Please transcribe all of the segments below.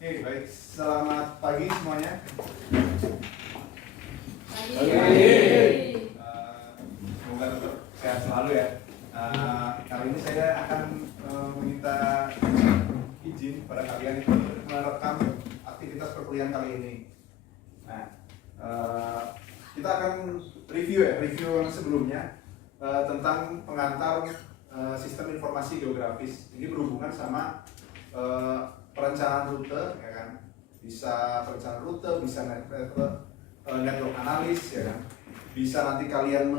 Oke, baik. Selamat pagi semuanya. Semoga tetap sehat selalu ya. Kali ini saya akan meminta izin pada kalian untuk merekam aktivitas perkuliahan kali ini. Nah, kita akan review yang sebelumnya tentang pengantar sistem informasi geografis. Ini berhubungan sama perencanaan rute, ya kan? Bisa perencanaan rute, bisa network analis, ya kan? Bisa nanti kalian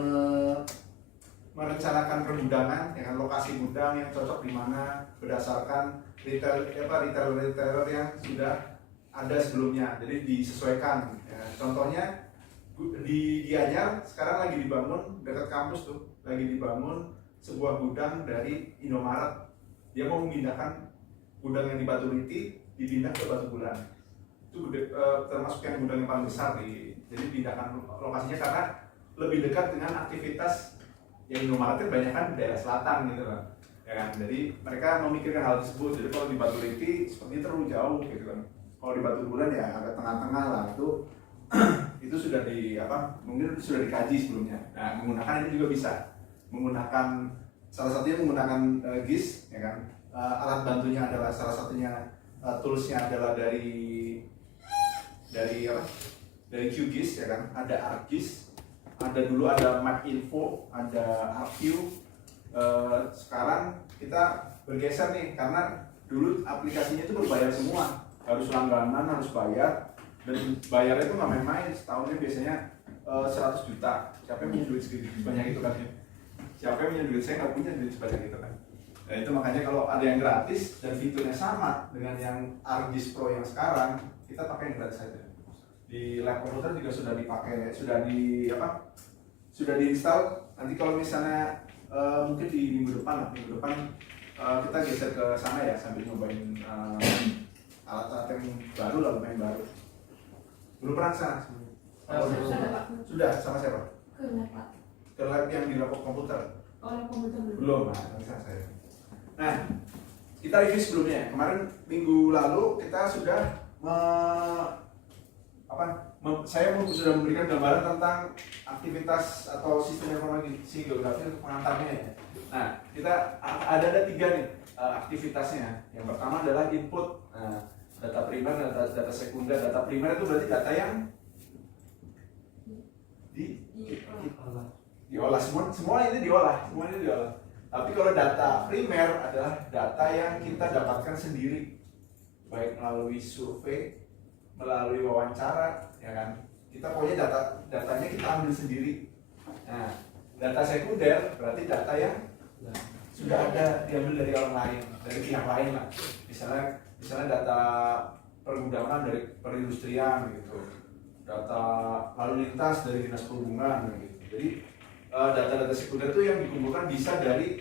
merencanakan pergudangan, ya kan? Lokasi gudang yang cocok di mana berdasarkan retailer yang sudah ada sebelumnya. Jadi disesuaikan. Ya. Contohnya di Gianyar sekarang lagi dibangun dekat kampus tuh, lagi dibangun sebuah gudang dari Indomaret. Dia mau memindahkan gudang yang di Batu Liti dipindah ke Batu Bulan. Itu termasuk yang gudang yang paling besar jadi pindahkan lokasinya karena lebih dekat dengan aktivitas yang Indomaret banyak kan di daerah selatan gitu kan. Ya kan? Jadi mereka memikirkan hal tersebut. Jadi kalau di Batu Liti sepertinya terlalu jauh gitu kan. Kalau di Batu Bulan ya agak tengah-tengah lah itu sudah mungkin sudah dikaji sebelumnya. Nah, menggunakan ini juga bisa. Menggunakan salah satunya menggunakan GIS, ya kan. Alat bantunya adalah salah satunya toolsnya adalah dari QGIS, ya kan. Ada ArcGIS, dulu ada MapInfo, ada ArcView. Sekarang kita bergeser nih karena dulu aplikasinya itu berbayar semua, harus langganan, harus bayar, dan bayarnya itu nggak main-main. Setahunnya biasanya 100 juta. Siapa yang punya duit sebanyak itu kan? Siapa yang punya duit? Saya nggak punya duit sebanyak itu kan. Nah itu makanya kalau ada yang gratis dan fiturnya sama dengan yang ArcGIS Pro yang sekarang, kita pakai yang gratis saja. Di lab komputer juga sudah dipakai, sudah diinstal. Nanti kalau misalnya mungkin di minggu depan kita geser ke sana ya sambil nyobain alat-alat yang baru lah, lumayan baru. Belum pernah sana? Sudah sama siapa? Ke lab, Pak. Ke lab yang di lab komputer? Oh, lab komputer Belum, sana saya. Nah, kita review sebelumnya. Kemarin minggu lalu kita sudah saya sudah memberikan gambaran tentang aktivitas atau sistem informasi geografi untuk pengantarnya ya. Nah, kita ada 3 nih aktivitasnya. Yang pertama adalah input. Nah, data primer dan data sekunder. Data primer itu berarti data yang diolah, semua ini diolah. Tapi kalau data primer adalah data yang kita dapatkan sendiri, baik melalui survei, melalui wawancara, ya kan. Kita pokoknya datanya kita ambil sendiri. Nah, data sekunder berarti data yang sudah ada diambil dari orang lain, dari pihak lain lah. Misalnya data pergudangan dari perindustrian gitu, data lalu lintas dari dinas perhubungan gitu. Jadi data-data sekunder itu yang dikumpulkan bisa dari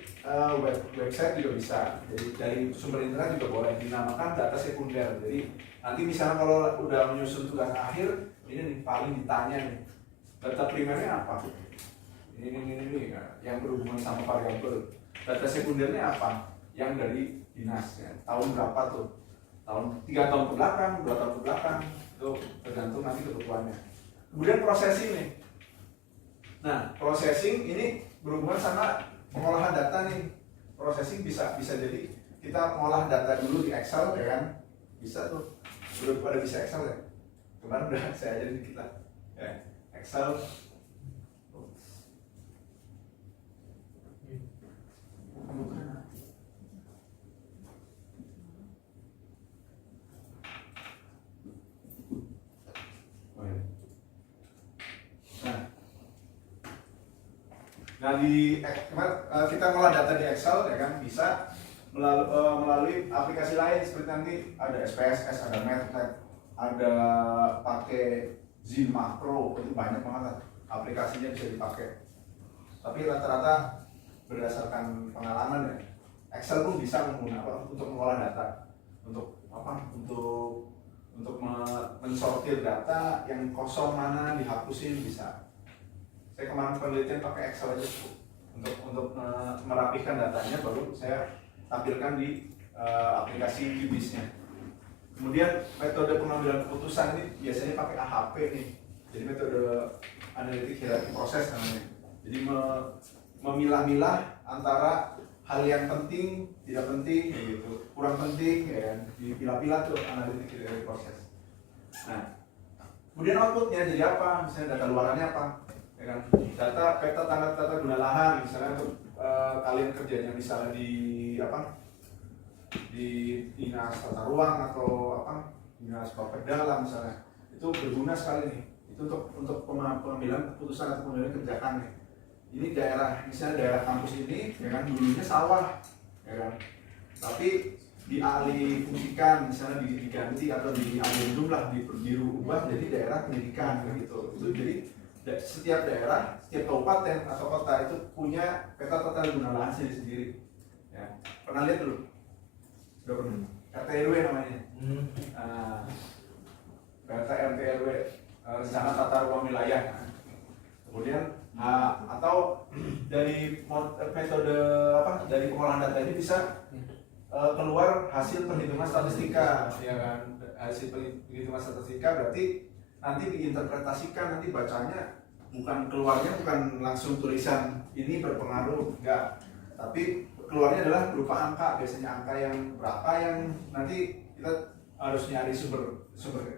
website juga bisa, jadi dari sumber internet juga boleh, dinamakan data sekunder. Jadi nanti misalnya kalau udah menyusun tugas akhir, ini nih, paling ditanya nih, data primernya apa? Ini yang berhubungan sama variabel. Data sekundernya apa? Yang dari dinas ya. Tahun berapa tuh? 3 tahun ke belakang, 2 tahun ke belakang, itu tergantung nanti kebutuhannya. Kemudian processing nih. Nah, processing ini berhubungan sama pengolahan data nih. Processing bisa jadi kita mengolah data dulu di Excel, ya kan? Bisa tuh. Udah pada bisa Excel ya? Kemarin udah saya ajarin dikit lah. Ya, Excel. Nah kita ngolah data di Excel, ya kan, bisa melalui aplikasi lain seperti nanti ada SPSS, ada MATLAB, ada pakai Zin Macro, itu banyak banget aplikasinya bisa dipakai. Tapi rata-rata berdasarkan pengalaman ya, Excel pun bisa menggunakan untuk mengolah data, untuk mensortir data yang kosong mana dihapusin bisa. Saya kemarin penelitian pakai Excel aja untuk merapikan datanya, baru saya tampilkan di aplikasi QGIS-nya. Kemudian metode pengambilan keputusan ini biasanya pakai AHP nih. Jadi metode analitik hierarki proses namanya. Jadi memilah-milah antara hal yang penting, tidak penting, gitu, kurang penting, ya kan? Dipilah-pilah tuh analitik hierarki proses. Nah, kemudian outputnya jadi apa? Misalnya data luarannya apa? Ya kan? Peta tanda data guna lahan, misalnya untuk kalian kerjanya misalnya di apa? Di dinas tata ruang atau apa? Dinas Bapeda lah misalnya. Itu berguna sekali nih. Itu untuk pengambilan keputusan atau pengambilan kebijakan nih. Ini daerah, misalnya daerah kampus ini, ya kan dulunya sawah, ya kan. Tapi dialih fungsikan, misalnya diganti atau diambil lah, dirubah jadi daerah pendidikan gitu. Itu jadi setiap daerah, setiap kabupaten atau kota itu punya peta tata guna lahan sendiri. Ya. Pernah lihat dulu? Udah pernah? RT RW namanya. Peta RT RW, rencana tata ruang wilayah. Kemudian atau dari metode apa? Dari pengolahan data ini bisa keluar hasil perhitungan statistika, ya kan? Hasil perhitungan statistika berarti nanti diinterpretasikan, nanti bacanya bukan langsung tulisan ini berpengaruh, enggak, tapi keluarnya adalah berupa angka, biasanya angka yang berapa yang nanti kita harus nyari sumber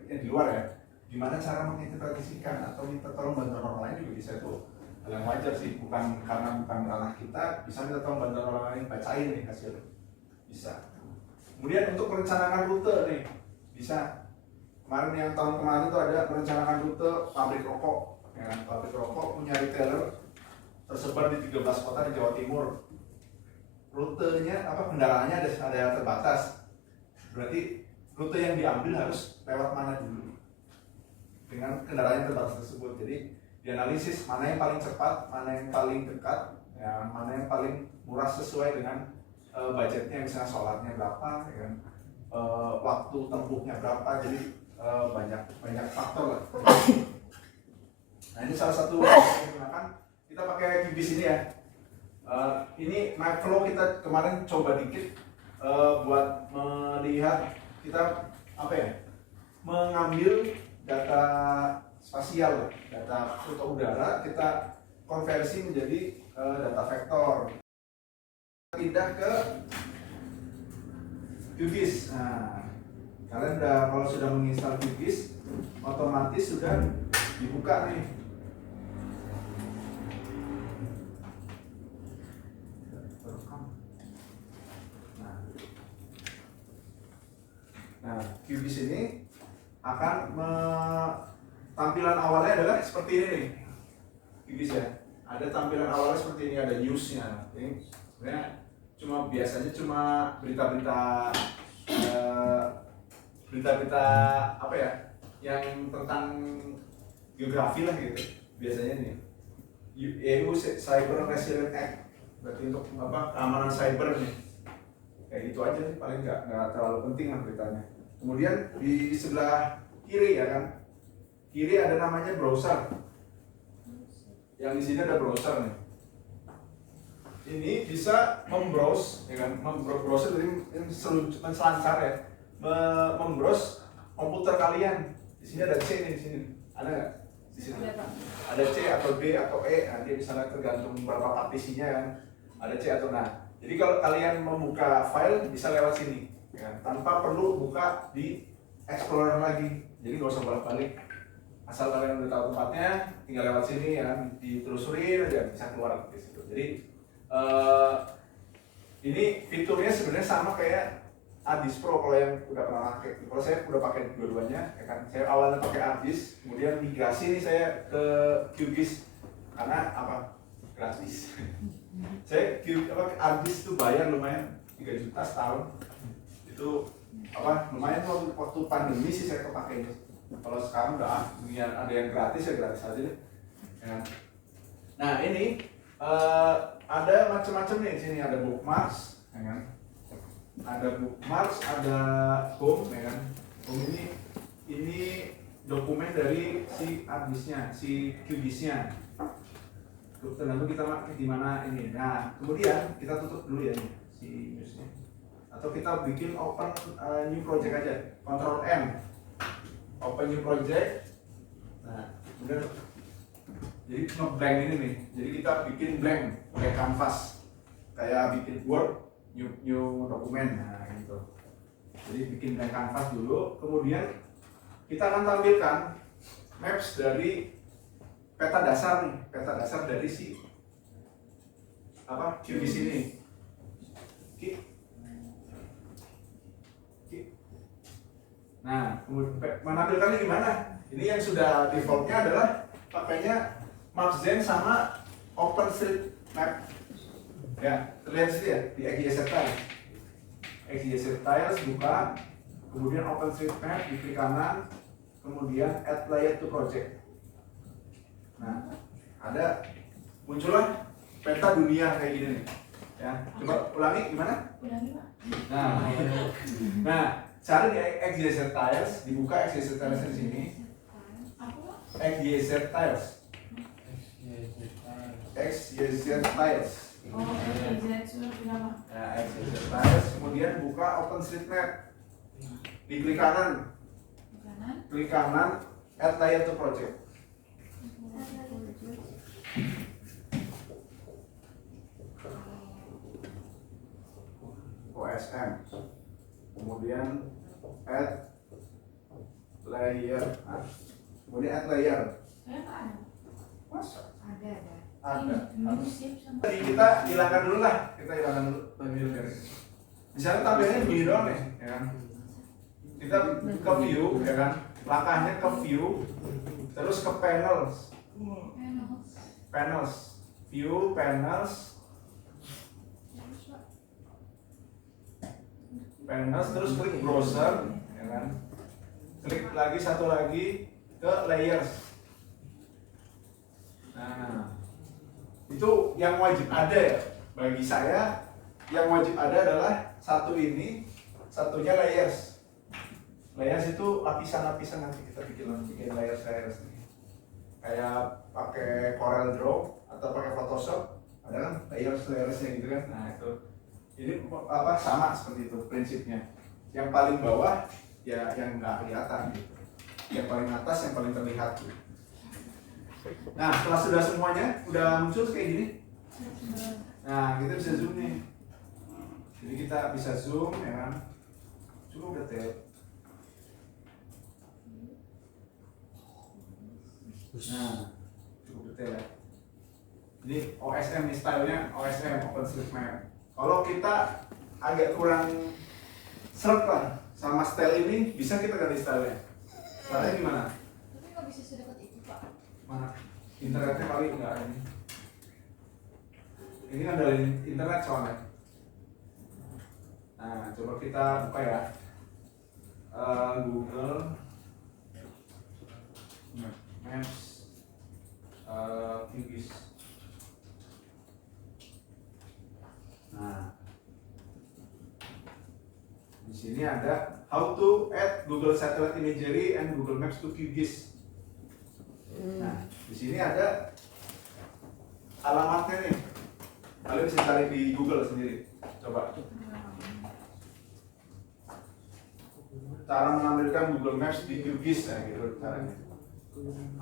yang di luar ya. Gimana cara menginterpretasikan atau minta tolong bantuan orang lain juga bisa tuh, hal yang wajar sih, bukan ranah kita, bisa minta tolong bantuan orang lain bacain nih hasil. Bisa. Kemudian untuk merencanakan rute nih, bisa. Kemarin yang tahun kemarin itu ada merencanakan rute pabrik rokok, ya kan? Pabrik rokok punya retailer tersebar di 13 kota di Jawa Timur. Rutenya kendaraannya ada terbatas. Berarti rute yang diambil harus lewat mana dulu dengan kendaraan yang terbatas tersebut. Jadi dianalisis mana yang paling cepat, mana yang paling dekat, ya, mana yang paling murah sesuai dengan budgetnya, misalnya solarnya berapa, ya kan? Waktu tempuhnya berapa, jadi banyak faktor lah. Nah ini salah satu yang digunakan, kita pakai QGIS ini ya. Ini MapFlow kita kemarin coba dikit buat melihat kita apa ya, mengambil data spasial, data foto udara, kita konversi menjadi data vektor. Pindah ke QGIS. Nah, kalian kalau sudah menginstal QGIS, otomatis sudah dibuka nih. Nah, QGIS ini akan tampilan awalnya adalah seperti ini nih. QGIS ya. Ada tampilan awalnya seperti ini, ada newsnya. Ini sebenarnya biasanya cuma berita-berita apa ya, yang tentang geografi lah gitu biasanya nih. EU Cyber Resilience Act, berarti untuk apa, keamanan cyber nih, kayak gitu aja sih, paling nggak terlalu penting lah beritanya. Kemudian di sebelah kiri ya kan, kiri ada namanya browser, yang di sini ada browser nih. Ini bisa membrowse, ya kan? Browser dari menselancar ya, membrowse komputer kalian. Di sini ada C nih, di sini ada nggak? Di sini ada C atau D atau E. Nah, dia misalnya tergantung berapa partisinya kan. Ada C atau nah. Jadi kalau kalian membuka file bisa lewat sini, ya kan? Tanpa perlu buka di Explorer lagi. Jadi nggak usah bolak-balik. Asal kalian udah tahu tempatnya, tinggal lewat sini ya, ditelusurin aja bisa keluar di situ. Jadi ini fiturnya sebenarnya sama kayak ArcGIS Pro kalau yang udah pernah pakai. Kalau saya udah pakai dua-duanya, ya kan. Saya awalnya pakai ArcGIS, kemudian migrasi nih saya ke QGIS karena apa? Gratis. Saya ArcGIS itu bayar lumayan 3 juta setahun. Itu apa? Lumayan waktu pandemi sih saya kepake. Kalau sekarang udah ada yang gratis ya gratis aja deh. Ya. Nah ini ada macam-macam nih di sini, ada bookmarks, ya kan? Ada bookmarks, ada home, ya kan? Home ini dokumen dari si ArcGIS-nya, si QGIS-nya. Tergantung kita di mana ini. Nah kemudian kita tutup dulu ya nih, si newsnya. Kita atau kita bikin open new project aja, Ctrl N, open new project. Nah, kemudian jadi ngeblank ini nih, jadi kita bikin blank canvas, kayak bikin Word new dokumen, nah gitu. Jadi bikin blank canvas dulu, kemudian kita akan tampilkan maps dari peta dasar nih, peta dasar dari si apa QGIS ini. Nah, menampilkannya gimana? Ini yang sudah defaultnya adalah pakainya Maps.Zen sama OpenStreetMap. Ya, terlihat sih ya di XYZ Tiles. XYZ Tiles buka, kemudian OpenStreetMap di klik kanan, kemudian Add Layer to Project. Nah, ada muncullah peta dunia kayak gini nih. Ya, coba ulangi gimana? Ulangi, Pak. Nah, cari di XYZ Tiles, dibuka XYZ Tiles di sini. XYZ Tiles. XYZ Tiles. Oh, XYZ sudah berapa? Nah, XYZ Tiles, kemudian buka OpenStreetMap. Di klik kanan. Klik kanan, Add Layer to Project. OSM. Kemudian Add Layer. Nah, kemudian Add Layer. Saya nggak ada. Masa? Ada. Ada. Ini sip sama. Jadi kita hilangkan dulu lah. Kita hilangkan dulu tampilan. Misalnya tampilannya begini doang nih, ya kan? Kita ke view, ya kan? Langkahnya ke view, terus ke panels, view, panels, terus klik browser, ya kan? Klik lagi satu lagi ke layers. Nah, itu yang wajib ada ya. Bagi saya, yang wajib ada adalah satu ini, satunya layers. Layers itu lapisan-lapisan, nanti kita bikin layers nih. Kayak pakai Corel Draw atau pakai Photoshop, ada kan layersnya gitu kan. Nah itu, ini apa sama seperti itu prinsipnya. Yang paling bawah ya yang nggak kelihatan gitu. Yang paling atas yang paling terlihat gitu. Nah setelah sudah semuanya udah muncul kayak gini, nah kita bisa zoom nih. Jadi kita bisa zoom ya kan, cukup detail. Nah, cukup detail ya. Ini OSM nih, stylenya OSM, OpenStreetMap. Kalau kita agak kurang seret lah sama style ini, bisa kita ganti stylenya. Stylenya gimana? Tapi nggak bisa sedekat itu, Pak. Mana? Internetnya kali nggak ada ini. Ini kan dari internet soalnya. Nah, coba kita buka ya. Google Maps QGIS. Nah, di sini ada how to add Google Satellite Imagery and Google Maps to QGIS. Nah, di sini ada alamatnya nih. Kalian bisa cari di Google sendiri. Coba. Cara menampilkan Google Maps di QGIS, nah gitu caranya.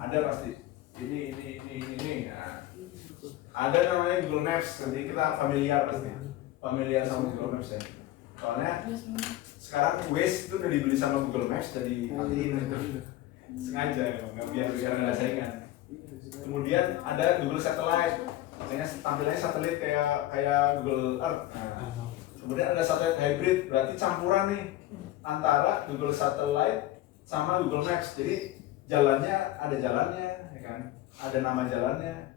Ada pasti. Ini. Nah, ada namanya Google Maps. Nanti kita familiar sama Google Maps ya. Soalnya sekarang Waze itu udah dibeli sama Google Maps, jadi matiin itu. Sengaja nggak biar ada saingan. Kemudian ada Google Satellite. Makanya tampilannya satelit kayak Google Earth. Nah, kemudian ada satelit hybrid, berarti campuran nih antara Google Satellite sama Google Maps. Jadi ada jalannya, ya kan? Ada nama jalannya.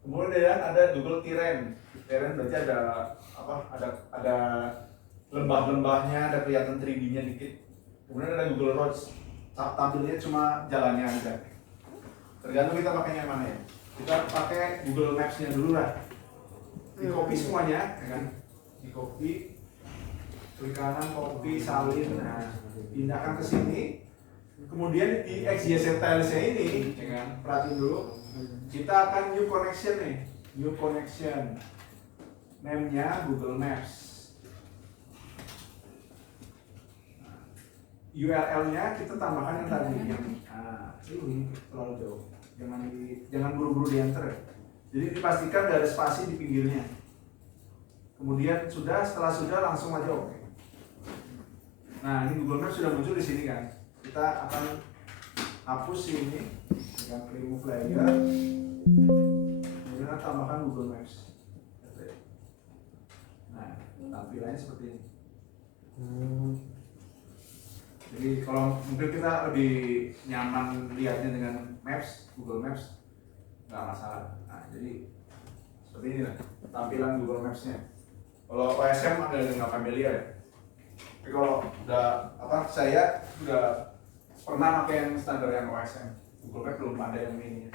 Kemudian ada Google Terrain. Terrain berarti ada apa? Ada lembah-lembahnya, ada kelihatan 3D-nya dikit. Kemudian ada Google Roads. Tampilnya cuma jalannya aja. Tergantung kita pakainya mana ya. Kita pakai Google Maps-nya dulu lah. Di copy semuanya, ya kan? Di copy, klik kanan, copy, salin, nah, pindahkan ke sini. Kemudian di XYZ Tiles-nya ini, ya kan? Perhatiin dulu. Kita akan new connection nih, new connection. Name-nya Google Maps. URL-nya kita tambahkan yang tadi yang ini terlalu jauh. Jangan buru-buru di enter ya. Jadi dipastikan gak ada spasi di pinggirnya. Kemudian setelah sudah langsung aja oke. Nah, ini Google Maps sudah muncul di sini kan. Kita akan hapus ini dengan remove layer. Kemudian tambahkan Google Maps. Nah, tampilannya seperti ini. Jadi kalau mungkin kita lebih nyaman lihatnya dengan Google Maps, nggak masalah. Nah, jadi seperti ini lah tampilan Google Maps-nya. Kalau OSM ada nggak familiar ya. Tapi kalau saya sudah pernah pakai yang standar yang OSM. Google Maps belum ada yang ini.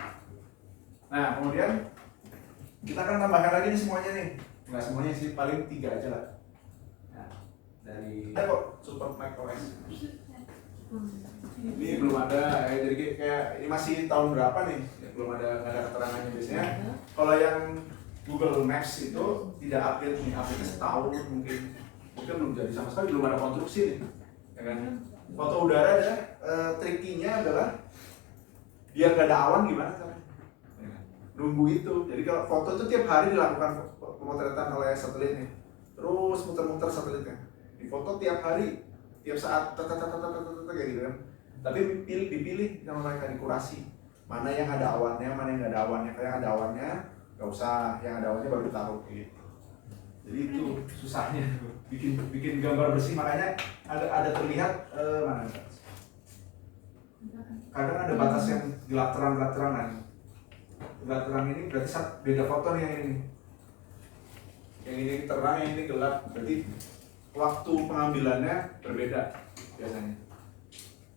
Nah, kemudian kita akan tambahkan lagi nih semuanya nih. Nggak semuanya sih, paling 3 aja lah. Nah, dari ada kok Super Mac OS. Ini belum ada, jadi kayak ini masih tahun berapa nih? Belum ada, nggak ada keterangannya biasanya. Kalau yang Google Maps itu tidak update nih, update setahun mungkin belum jadi sama sekali, belum ada konstruksi nih, ya kan? Foto udara ada, trikinya adalah biar nggak ada awan gimana caranya? Ya kan? Nunggu itu. Jadi kalau foto itu tiap hari dilakukan pemotretan oleh satelit nih, terus muter-muter satelitnya, difoto tiap hari, tiap saat, kayak gitu kan. Tapi dipilih sama mereka, dikurasi mana yang ada awannya, mana yang nggak ada awannya. Kalau yang ada awannya nggak usah, yang ada awannya baru ditaruh gitu. Jadi itu susahnya bikin gambar bersih, makanya ada terlihat mana kadang ada batas yang gelap terang. Gelap terang ini berarti beda foto nih yang ini. Yang ini terang, yang ini gelap, berarti waktu pengambilannya berbeda biasanya.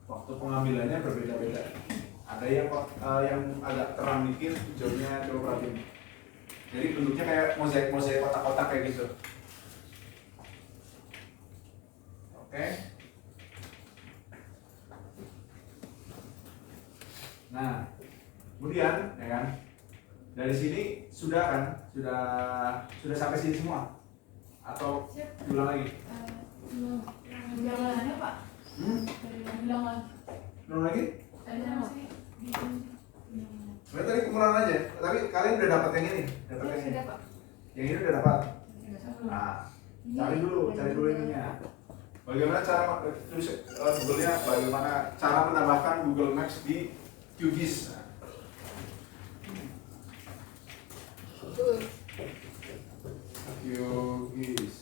Waktu pengambilannya berbeda-beda. Ada yang agak terang dikit, hijaunya coba perhatiin. Jadi bentuknya kayak mozaik kotak-kotak kayak gitu. Oke. Nah, kemudian ya kan, dari sini sudah sampai sini semua atau diulang lagi? Bilang lagi Pak. Bilang lagi. Ulang lagi? Tadi masih bikin. Sebenarnya tadi kurang aja, tapi kalian udah dapat yang ini, dapat yang ini. Yang ini udah dapat. Nah, cari dulu ininya. Bagaimana cara Google-nya, bagaimana cara menambahkan Google Maps di QGIS. QGIS.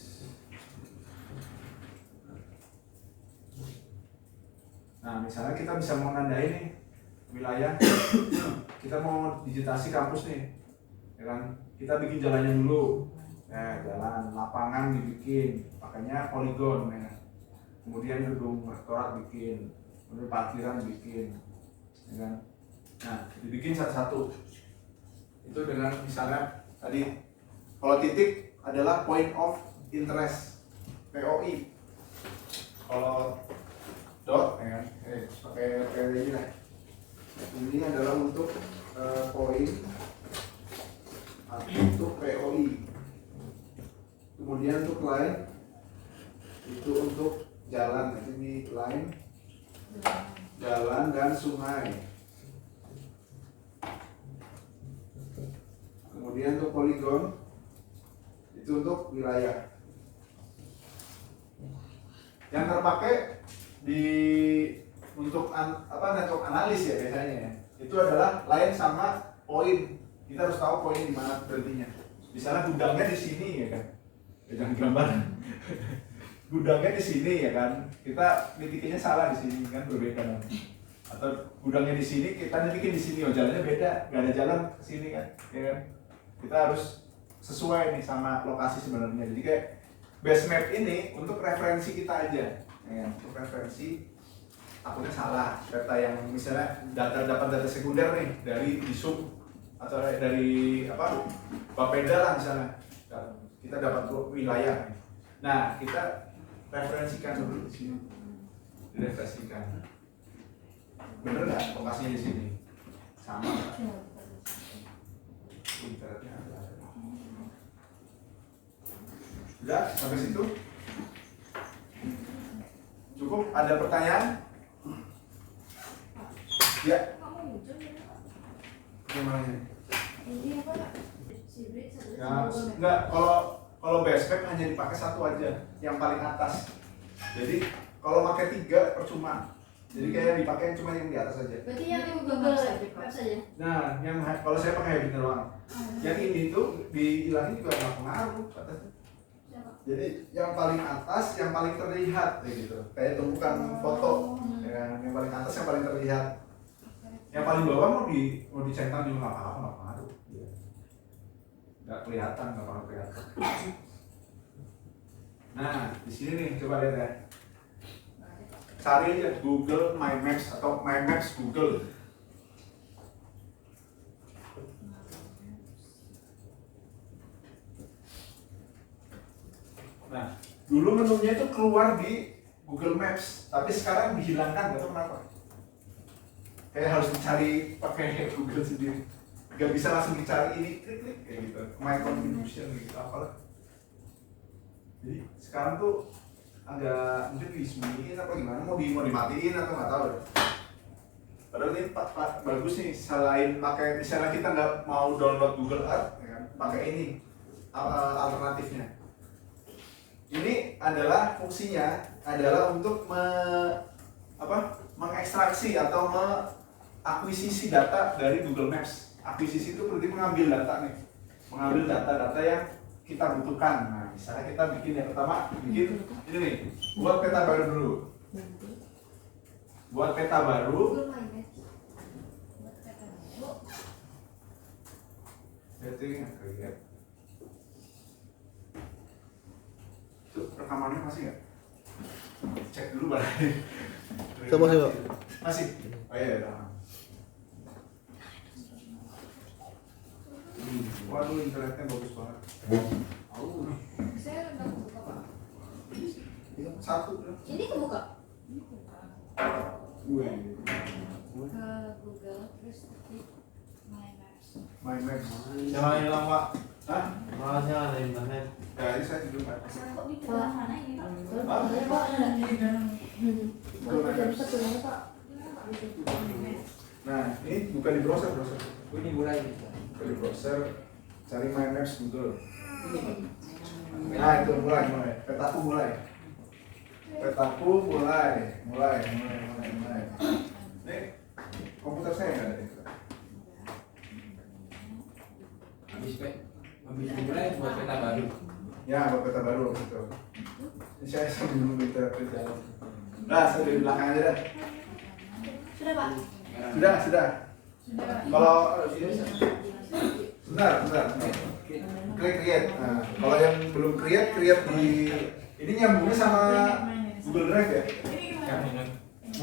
Nah, misalnya kita bisa mau nandain nih wilayah, kita mau digitasi kampus nih, ya kan? Kita bikin jalannya dulu, jalan lapangan dibikin, pakainya poligon, ya. Kemudian gedung rektorat bikin, kemudian parkiran bikin, ya kan? Nah, dibikin satu-satu. Itu dengan misalnya tadi, kalau titik adalah point of interest, POI. Kalau dot, ya kan? Pakai ini lah. Ini adalah untuk poin untuk POI. Kemudian untuk line itu untuk jalan. Ini line, jalan dan sungai. Kemudian untuk poligon itu untuk wilayah. Yang terpakai untuk network analis ya biasanya ya, itu adalah line sama poin. Kita harus tahu poin di mana berhentinya. Misalnya gudangnya di sini ya kan, jangan gambar. Gudangnya di sini ya kan, kita nitikinnya salah di sini kan, berbeda. Atau gudangnya di sini, kita nitikin di sini, jalannya beda, gak ada jalan ke sini kan, ya kan? Kita harus sesuai nih sama lokasi sebenarnya. Jadi kayak base map ini untuk referensi kita aja, ya, untuk referensi. Takutnya salah, data yang misalnya dapat data sekunder nih dari Disub atau dari Bapeda lah misalnya, kita dapat wilayah. Nah, kita referensikan dulu di sini, direferensikan. Bener nggak lokasinya di sini? Sama nggak? Internetnya ada. Sudah sampai situ? Cukup Ada pertanyaan? Ya. Kamu muncul ya Pak? Gimana ini? Ini apa? Si Brit satu. Ya, enggak. Kalau Basecamp hanya dipakai satu aja, yang paling atas. Jadi kalau pakai 3 percuma. Jadi kayak dipakai cuma yang di atas aja. Berarti yang Google Maps saja. Nah, yang kalau saya pakai Habit doang. Yang ini tuh dihilangin juga nggak pengaruh katanya. Jadi yang paling atas, yang paling terlihat kayak gitu. Kayak tumpukan foto, ya, yang paling atas yang paling terlihat. Yang paling bawah mau dicentang juga nggak apa-apa, nggak pengaruh. Nggak kelihatan, nggak bakal kelihatan. Nah, di sini nih coba lihat ya. Cari aja Google My Maps atau My Maps Google. Nah, dulu menunya itu keluar di Google Maps, tapi sekarang dihilangkan, nggak tahu kenapa. Kayak harus dicari pakai Google sendiri. Nggak bisa langsung dicari ini, klik kayak gitu. My contribution gitu, apalah. Jadi sekarang tuh agak mungkin disembunyiin apa gimana, mau dimatiin atau nggak tahu deh. Padahal ini bagus nih, selain pakai misalnya kita nggak mau download Google Earth, ya kan, pakai ini alternatifnya. Ini adalah fungsinya adalah untuk mengekstraksi atau mengakuisisi data dari Google Maps. Akuisisi itu berarti mengambil data nih, mengambil data-data yang kita butuhkan. Nah, misalnya kita bikin yang pertama, bikin ini nih, buat peta baru dulu. Buat peta baru. Google My Maps. Buat peta baru. Setting create. Itu rekamannya masih nggak? Cek dulu barangkali. Coba. Masih. Oh iya, udah. Waduh, internetnya bagus banget. Saya nggak kebuka Pak. Satu. Ini kebuka. Gue. Ke Google terus ketik My Maps. My Maps. Jangan hilang Pak. Hah? Makasih ada internet. Ya, ini saya tidur Pak. Asal kok di sebelah mana ini Pak? Hah? Google Maps satunya Pak. Nah, ini bukan di browser. Ini mulai. Buka di browser, cari My Maps Google. Nah, itu mulai. Petaku mulai. Nih, komputer saya nggak ada itu. Habis mulai buat peta baru. Ya, buat peta baru gitu. Ini saya sambil nunggu internet di dalam. Nah, saya di belakang aja dah. Sudah Pak. Sudah. Kalau ini bentar. Klik create. Nah, kalau yang belum create di ini nyambungnya sama Google Drive ya.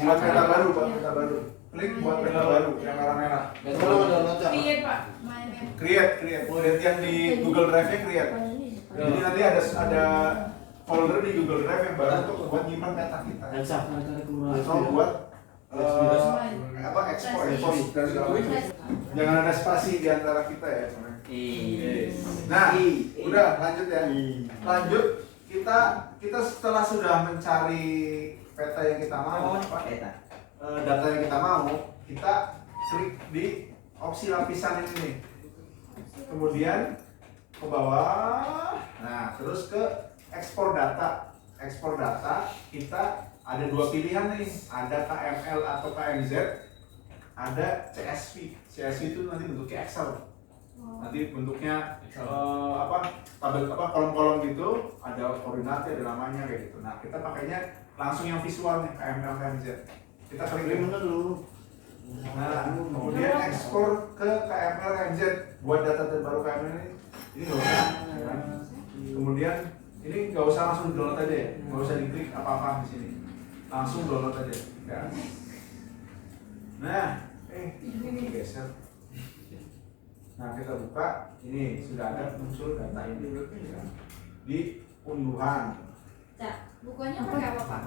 Buat peta baru. Klik buat peta baru yang merah-merah. Create Pak. Mainnya. Create yang di Google Drive-nya create. Jadi nanti ada folder di Google Drive yang baru untuk buat nyimpan data kita. Atau buat ekspor dan segala macam. Jangan ada spasi di antara kita ya. Nah, udah lanjut ya. Lanjut kita setelah sudah mencari peta yang kita mau, data yang kita mau, kita klik di opsi lapisan ini nih. Kemudian ke bawah. Nah, terus ke ekspor data. Ekspor data kita ada dua pilihan nih, ada KML atau KMZ, ada CSV. CSV itu nanti bentuknya Excel. Nanti bentuknya tabel kolom-kolom gitu, ada koordinatnya, ada namanya kayak gitu. Nah, kita pakainya langsung yang visual nih, KML KMZ. Kita klik dulu. Nah, kemudian ekspor ke KML KMZ buat data terbaru KML ini nggak usah. Ya. Kemudian ini nggak usah langsung download aja ya, nggak usah diklik apa-apa di sini, langsung download aja. Ya. Nah, ini geser. Nah, kita buka, ini sudah ada muncul data ini di unduhan. Cak, bukanya pakai apa Pak?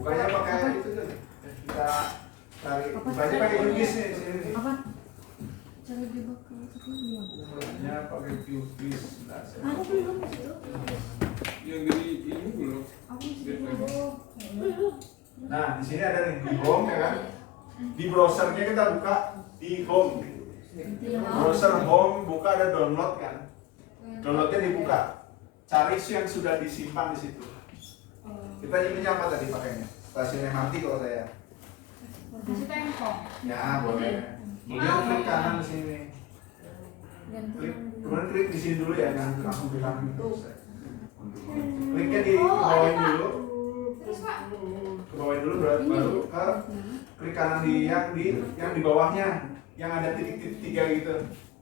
Bukanya pakai itu tuh. Kita cari, bukanya pakai QGIS nih di sini. Cara dibuka Bukanya pakai QGIS. Ada belum itu? Yang dari ini belum. Aku belum. Nah, di sini ada nih di home ya kan. Di browsernya kita buka di home. Browser home buka ada download kan. Downloadnya dibuka. Cari yang sudah disimpan di situ. Kita ininya apa tadi pakainya? Stasiun MRT kalau saya. Kasih tempong. Ya boleh. Kemudian klik kanan di sini. Kemudian klik di sini dulu ya, jangan langsung ke kanan. Kliknya di bawain dulu. Terus Pak. Ke bawain dulu baru ke klik kanan di yang di bawahnya yang ada titik-titik tiga gitu.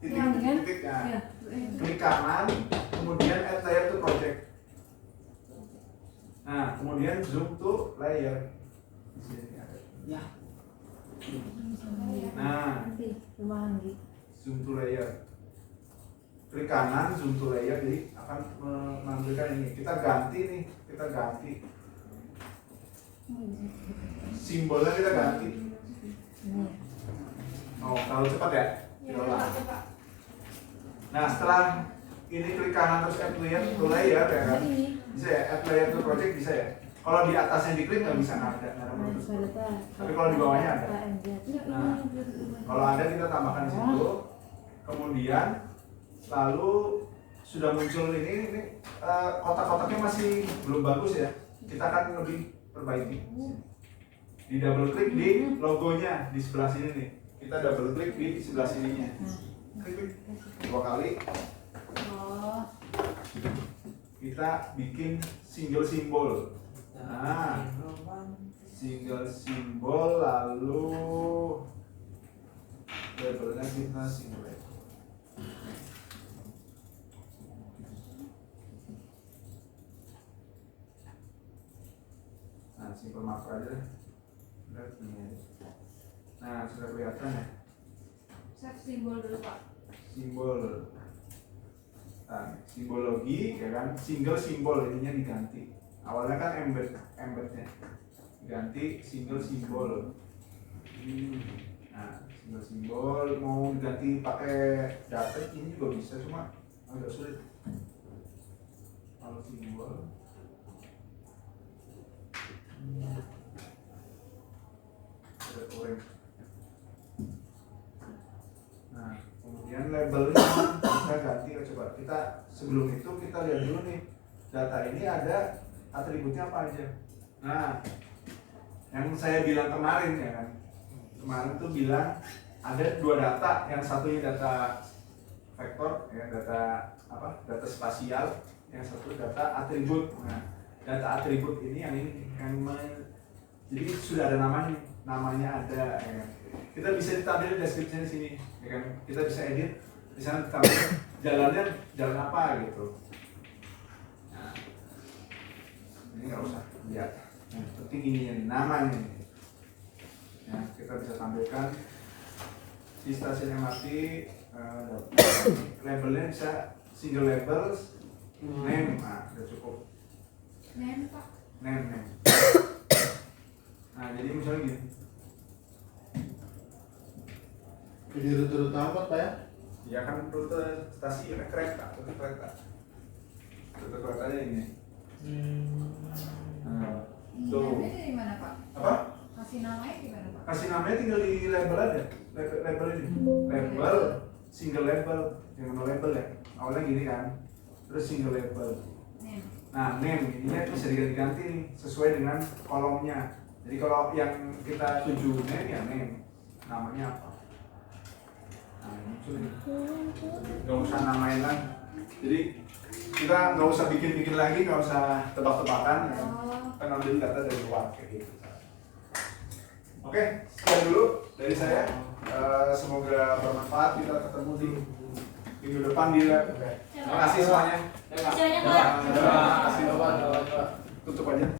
Titik-titik ya. Klik kanan, kemudian add layer to project. Nah, kemudian zoom to layer. Di sini ada. Ya. Nah, zoom to layer. Klik kanan, zoom to layer, jadi akan menampilkan ini. Kita ganti nih, simbolnya kita ganti. Oh, terlalu cepat ya? Ya, Coba. Pak. Nah, setelah ini klik kanan terus add layer to layer ya kan? Bisa ya, add layer to project bisa ya? Kalau di atasnya diklik nggak bisa, nggak ada produk. Tapi kalau di bawahnya ada. Nah, kalau ada kita tambahkan di situ. Kemudian lalu sudah muncul ini kotak-kotaknya masih belum bagus ya. Kita akan lebih perbaiki. Di double klik di logonya di sebelah sini nih. Kita double klik di sebelah sininya. Klik 2 kali. Kita bikin single simbol. Nah, single simbol lalu labelnya kita single label. Nah, simple makro aja deh. Nah, sudah kelihatan ya. Save simbol dulu Pak. Simbol. Nah, simbologi ya kan, single simbol ininya diganti. Awalnya kan embednya diganti single simbol. Nah, single simbol mau diganti pakai data ini juga bisa, cuma agak sulit. Kalau simbol ada orange. Nah, kemudian labelnya kita ganti. Coba kita sebelum itu kita lihat dulu nih, data ini ada atributnya apa aja. Nah, yang saya bilang kemarin ya kan, kemarin tuh bilang ada 2 data, yang satunya data vektor ya, data spasial, yang satu data atribut. Nah, data atribut ini yang jadi sudah ada namanya ada ya kan. Kita bisa ditampilkan deskripsinya di sini ya kan, kita bisa edit di sana, ditampilkan jalannya jalan apa gitu. Nah, ini nggak usah lihat, yang penting ini yang namanya ini. Ya, kita bisa tampilkan di stasiun MRT. Labelnya bisa single label, name, nah udah cukup. Name Pak. Name. Nah, jadi misalnya gini. Jadi rute-rute apa Pak ya? Ya kan rute stasiun kereta, rute keretanya ini. Nah, tuh. Namanya di mana Pak? Apa? Kasih namanya di mana Pak? Kasih namanya tinggal di label aja. Label ini. Label, single label, yang mana label ya. Awalnya gini kan. Terus single label. Name. Nah, name ininya bisa diganti nih sesuai dengan kolomnya. Jadi kalau yang kita tuju name ya name, namanya apa? Nah, muncul nih. Gak usah namain lagi. Jadi kita nggak usah bikin lagi, nggak usah tebak-tebakan. Ya. Kita ngambil data dari luar kayak gitu. Oke, sekian dulu dari saya. Semoga bermanfaat. Kita ketemu di minggu depan di lab. Terima kasih semuanya. Terima kasih banyak, Pak. Terima kasih. Tutup aja.